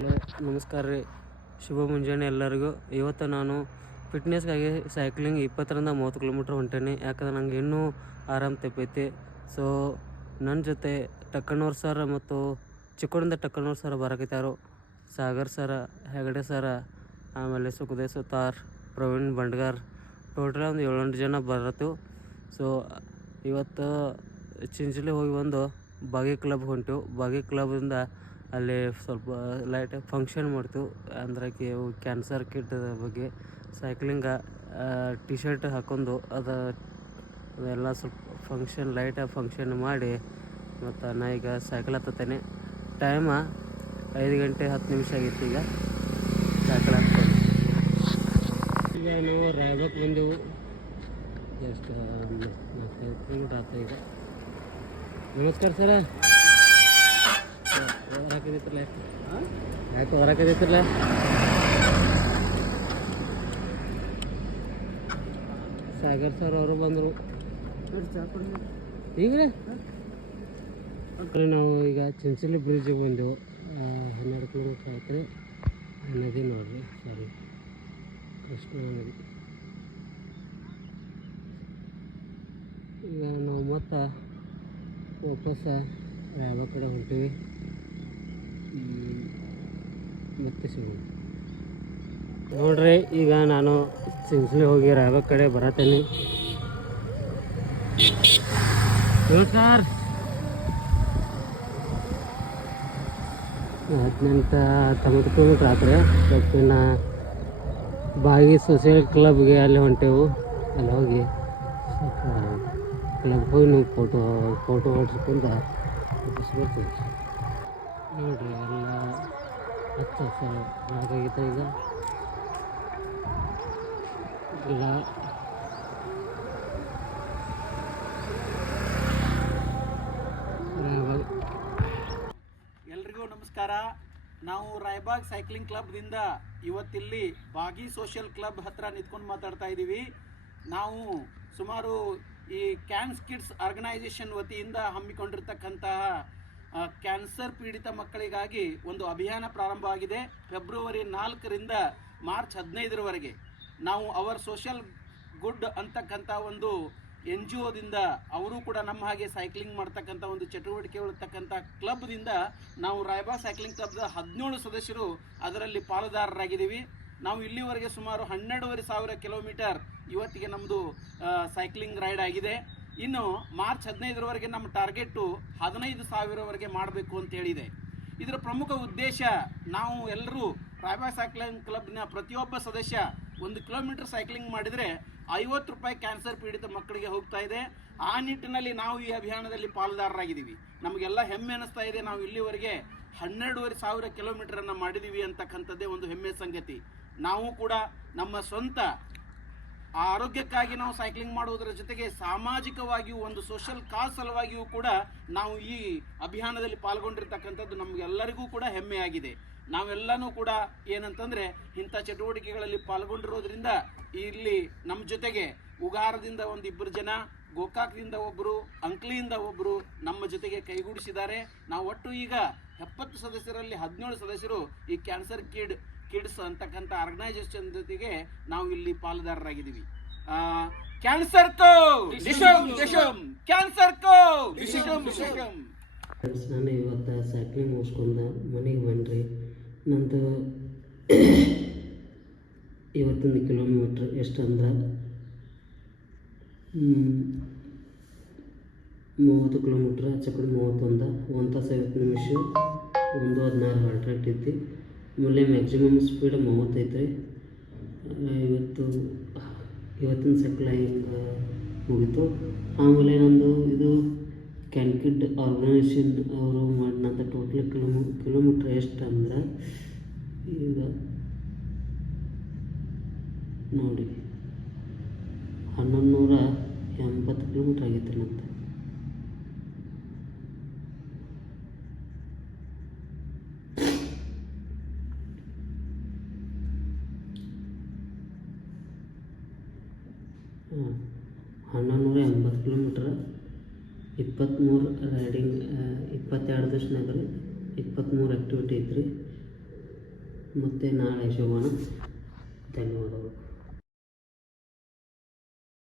Hello ನಮಸ್ಕಾರ ರೀ, ಶುಭ ಮುಂಜಾನೆ ಎಲ್ಲರಿಗೂ. ಇವತ್ತು ನಾನು ಫಿಟ್ನೆಸ್ಗಾಗಿ ಸೈಕ್ಲಿಂಗ್ 20-30 ಕಿಲೋಮೀಟ್ರ್ ಹೊಂಟೇನಿ. ಯಾಕಂದ್ರೆ ನಂಗೆ ಇನ್ನೂ ಆರಾಮ್ ತಪ್ಪೈತಿ. ಸೊ ನನ್ನ ಜೊತೆ ಟಕ್ಕಣ್ಣವ್ರು ಸರ್ ಮತ್ತು ಚಿಕ್ಕೋಡಿಂದ ಟಕ್ಕಣ್ಣವ್ರು ಸರ್ ಬರಕತ್ಯಾರು. ಸಾಗರ್ ಸರ, ಹೆಗಡೆ ಸರ, ಆಮೇಲೆ ಸುಖದೇವ್ ಸುತಾರ್, ಪ್ರವೀಣ್ ಬಂಡ್ಗಾರ್, ಟೋಟಲ್ ಒಂದು 7-8 ಜನ ಬರತ್ತೀವಿ. ಸೊ ಇವತ್ತು ಚಿಂಚಲಿ ಹೋಗಿ ಬಂದು ಬಾಗಿ ಕ್ಲಬ್ ಹೊಂಟೆವು. ಬಾಗಿ ಕ್ಲಬ್ಬಿಂದ ಅಲ್ಲಿ ಸ್ವಲ್ಪ ಲೈಟ್ ಫಂಕ್ಷನ್ ಮಾಡ್ತೀವಿ. ಅಂದ್ರೆ ಕ್ಯಾನ್ಸರ್ ಕಿಟ್ ಬಗ್ಗೆ ಸೈಕ್ಲಿಂಗ ಟಿ ಶರ್ಟ್ ಹಾಕೊಂಡು ಅದೆಲ್ಲ ಸ್ವಲ್ಪ ಲೈಟ್ ಫಂಕ್ಷನ್ ಮಾಡಿ ಮತ್ತು ನಾ ಈಗ ಸೈಕಲ್ ಹತ್ತತ್ತೇನೆ. ಟೈಮ 5 ಗಂಟೆ 10 ನಿಮಿಷ ಆಗೈತಿ. ಈಗ ಸೈಕಲ್ ಹತ್ಕೊಂಡು ಈಗ ನಾವು ರಾಯಬಾಗ್ ಬಂದೆವು. ಎಷ್ಟು 4-5 ಕಿಲೋಮೀಟ್ರ್ ಆತ. ಈಗ ನಮಸ್ಕಾರ ಸರ. ಹೊರಕದಿತ್ರಲ್ಲ ಯಾಕೆ ಹೊರಕದಿತ್ರಲ್ಲ? ಸಾಗರ್ ಸರ್ ಅವರು ಬಂದರು ಈಗ. ನಾವು ಈಗ ಚಿಂಚಲಿ ಬ್ರಿಡ್ಜಿಗೆ ಬಂದೆವು. 12 ಕಿಲೋಮೀಟ್ರ್ ಆಯ್ತು ರೀ. ನದಿ ನೋಡ್ರಿ, ಸಾರಿ ಕೃಷ್ಣಾ ನದಿ. ಈಗ ನಾವು ಮತ್ತೆ ವಾಪಸ್ ರಾಯಬಾಗ್ ಕಡೆ ಹೊಂಟೀವಿ. ಮತ್ತೆ ಸಿಗೋಣ ನೋಡ್ರಿ. ಈಗ ನಾನು ಚಿಂಚಲಿ ಹೋಗಿ ರಾಯಬಾಗ್ ಕಡೆ ಬರತ್ತೇನೆ. ಸರ್ 18-19 ಕಿಲೋಮೀಟ್ರ್ ಆತ್ರಿ. ಸ್ವಲ್ಪ ಬಾಗಿ ಸೋಷಿಯಲ್ ಕ್ಲಬ್ಗೆ ಅಲ್ಲಿ ಹೊಂಟೆವು. ಅಲ್ಲಿ ಹೋಗಿ ಸ್ವಲ್ಪ ಕ್ಲಬ್ ಹೋಗಿ ನೀವು ಫೋಟೋ ಹೊಡ್ಸ್ಕೊಂಡು ವಾಪಸ್ ಬರ್ತೀವಿ. ನೋಡ್ರಿ ಎಲ್ಲ ಹತ್ತು ಸರ್ ಆಗೈತೆ. ಈಗ ಗಿಡ ಎಲ್ರಿಗೂ ನಮಸ್ಕಾರ. ನಾವು ರಾಯಬಾಗ್ ಸೈಕ್ಲಿಂಗ್ ಕ್ಲಬ್ದಿಂದ ಇವತ್ತಿಲ್ಲಿ ಬಾಗಿ ಸೋಷಿಯಲ್ ಕ್ಲಬ್ ಹತ್ರ ನಿಂತ್ಕೊಂಡು ಮಾತಾಡ್ತಾ ಇದ್ದೀವಿ. ನಾವು ಸುಮಾರು ಈ ಕ್ಯಾನ್ಸ್ ಕಿಡ್ಸ್ ಆರ್ಗನೈಸೇಷನ್ ವತಿಯಿಂದ ಹಮ್ಮಿಕೊಂಡಿರ್ತಕ್ಕಂತಹ ಕ್ಯಾನ್ಸರ್ ಪೀಡಿತ ಮಕ್ಕಳಿಗಾಗಿ ಒಂದು ಅಭಿಯಾನ ಪ್ರಾರಂಭ ಆಗಿದೆ. ಫೆಬ್ರವರಿ 4ರಿಂದ ಮಾರ್ಚ್ 15ರವರೆಗೆ ನಾವು ಅವರ್ ಸೋಷಿಯಲ್ ಗುಡ್ ಅಂತಕ್ಕಂಥ ಒಂದು NGOದಿಂದ, ಅವರು ಕೂಡ ನಮ್ಮ ಹಾಗೆ ಸೈಕ್ಲಿಂಗ್ ಮಾಡ್ತಕ್ಕಂಥ ಒಂದು ಚಟುವಟಿಕೆ ಉಳ್ತಕ್ಕಂಥ ಕ್ಲಬ್ದಿಂದ ನಾವು ರಾಯಬಾಗ್ ಸೈಕ್ಲಿಂಗ್ ಕ್ಲಬ್ದ 17 ಸದಸ್ಯರು ಅದರಲ್ಲಿ ಪಾಲುದಾರರಾಗಿದ್ದೀವಿ. ನಾವು ಇಲ್ಲಿವರೆಗೆ ಸುಮಾರು 12,500 ಕಿಲೋಮೀಟರ್ ಇವತ್ತಿಗೆ ನಮ್ಮದು ಸೈಕ್ಲಿಂಗ್ ರೈಡ್ ಆಗಿದೆ. ಇನ್ನು ಮಾರ್ಚ್ 15ರವರೆಗೆ ನಮ್ಮ ಟಾರ್ಗೆಟು 15,000ವರೆಗೆ ಮಾಡಬೇಕು ಅಂತ ಹೇಳಿದೆ. ಇದರ ಪ್ರಮುಖ ಉದ್ದೇಶ, ನಾವು ಎಲ್ಲರೂ ರಾಯಬಾಗ್ ಸೈಕ್ಲಿಂಗ್ ಕ್ಲಬ್ನ ಪ್ರತಿಯೊಬ್ಬ ಸದಸ್ಯ 1 ಕಿಲೋಮೀಟರ್ ಸೈಕ್ಲಿಂಗ್ ಮಾಡಿದರೆ 50 ರೂಪಾಯಿ ಕ್ಯಾನ್ಸರ್ ಪೀಡಿತ ಮಕ್ಕಳಿಗೆ ಹೋಗ್ತಾ ಇದೆ. ಆ ನಿಟ್ಟಿನಲ್ಲಿ ನಾವು ಈ ಅಭಿಯಾನದಲ್ಲಿ ಪಾಲುದಾರರಾಗಿದ್ದೀವಿ. ನಮಗೆಲ್ಲ ಹೆಮ್ಮೆ ಅನ್ನಿಸ್ತಾ ಇದೆ. ನಾವು ಇಲ್ಲಿವರೆಗೆ 12,500 ಕಿಲೋಮೀಟರನ್ನು ಮಾಡಿದ್ದೀವಿ ಅಂತಕ್ಕಂಥದ್ದೇ ಒಂದು ಹೆಮ್ಮೆ ಸಂಗತಿ. ನಾವು ಕೂಡ ನಮ್ಮ ಸ್ವಂತ ಆರೋಗ್ಯಕ್ಕಾಗಿ ನಾವು ಸೈಕ್ಲಿಂಗ್ ಮಾಡುವುದರ ಜೊತೆಗೆ ಸಾಮಾಜಿಕವಾಗಿಯೂ ಒಂದು ಸೋಷಿಯಲ್ ಕಾಸ್ ಸಲುವಾಗಿಯೂ ಕೂಡ ನಾವು ಈ ಅಭಿಯಾನದಲ್ಲಿ ಪಾಲ್ಗೊಂಡಿರ್ತಕ್ಕಂಥದ್ದು ನಮಗೆಲ್ಲರಿಗೂ ಕೂಡ ಹೆಮ್ಮೆಯಾಗಿದೆ. ನಾವೆಲ್ಲನೂ ಕೂಡ ಏನಂತಂದರೆ ಇಂಥ ಚಟುವಟಿಕೆಗಳಲ್ಲಿ ಪಾಲ್ಗೊಂಡಿರೋದ್ರಿಂದ ಇಲ್ಲಿ ನಮ್ಮ ಜೊತೆಗೆ ಉಗಾರದಿಂದ 1-2 ಜನ, ಗೋಕಾಕ್ದಿಂದ ಒಬ್ಬರು, ಅಂಕ್ಲಿಯಿಂದ ಒಬ್ಬರು ನಮ್ಮ ಜೊತೆಗೆ ಕೈಗೂಡಿಸಿದ್ದಾರೆ. ನಾವು ಒಟ್ಟು ಈಗ 70 ಸದಸ್ಯರಲ್ಲಿ 17 ಸದಸ್ಯರು ಈ ಕ್ಯಾನ್ಸರ್ ಕಿಡ್ಸ್ ಅಂತಕ್ಕಂಥ ಆರ್ಗನೈಸೇಷನ್ ಜೊತೆಗೆ ನಾವು ಇಲ್ಲಿ ಪಾಲುದಾರರಾಗಿದ್ದೀವಿ. ಕ್ಯಾನ್ಸರ್ ಕೋ ದಿಶಮ್ ದಿಶಮ್, ಕ್ಯಾನ್ಸರ್ ಕೋ ದಿಶಮ್ ದಿಶಮ್. ನಾನು ಇವತ್ತು ಸೈಕ್ಲಿಂಗ್ ಮುಗಿಸ್ಕೊಂಡು ಮನೆಗೆ ಬಂದ್ರಿ. ನಂದು ಇವತ್ತಿನ ಕಿಲೋಮೀಟ್ರ್ ಎಷ್ಟಂದ್ರೆ 30 ಕಿಲೋಮೀಟ್ರ್, ಆಚೆ ಕಡೆ 31, 1 ತಾಸು 50 ನಿಮಿಷ, 1:16 ಹಾರ್ಟ್ ರೇಟ್ ಐತಿ. ಆಮೇಲೆ ಮ್ಯಾಕ್ಸಿಮಮ್ ಸ್ಪೀಡ್ 30 ಐತ್ರಿ. ಇವತ್ತಿನ ಸೈಕಲ್ ಹಿಂಗೆ ಮುಗೀತು. ಆಮೇಲೆ ನಂದು ಇದು ಕ್ಯಾನ್ಕಿಡ್ ಆರ್ಗನೈಸೇಷನ್ ಅವರು ಮಾಡಿದಂಥ ಟೋಟಲ್ ಕಿಲೋಮೀಟ್ರ್ ಎಷ್ಟು ಅಂದ್ರೆ ಈಗ ನೋಡಿ 1180 ಕಿಲೋಮೀಟ್ರ್ ಆಗೈತೆ ನಂದು. ಹಾಂ 1180 ಕಿಲೋಮೀಟ್ರ್, 23 ರೈಡಿಂಗ್, 22 ದಿವಸನಾಗ 23 ಆ್ಯಕ್ಟಿವಿಟಿ ಐತ್ರಿ. ಮತ್ತು ನಾಳೆ ಸಿಗೋಣ. ಧನ್ಯವಾದ.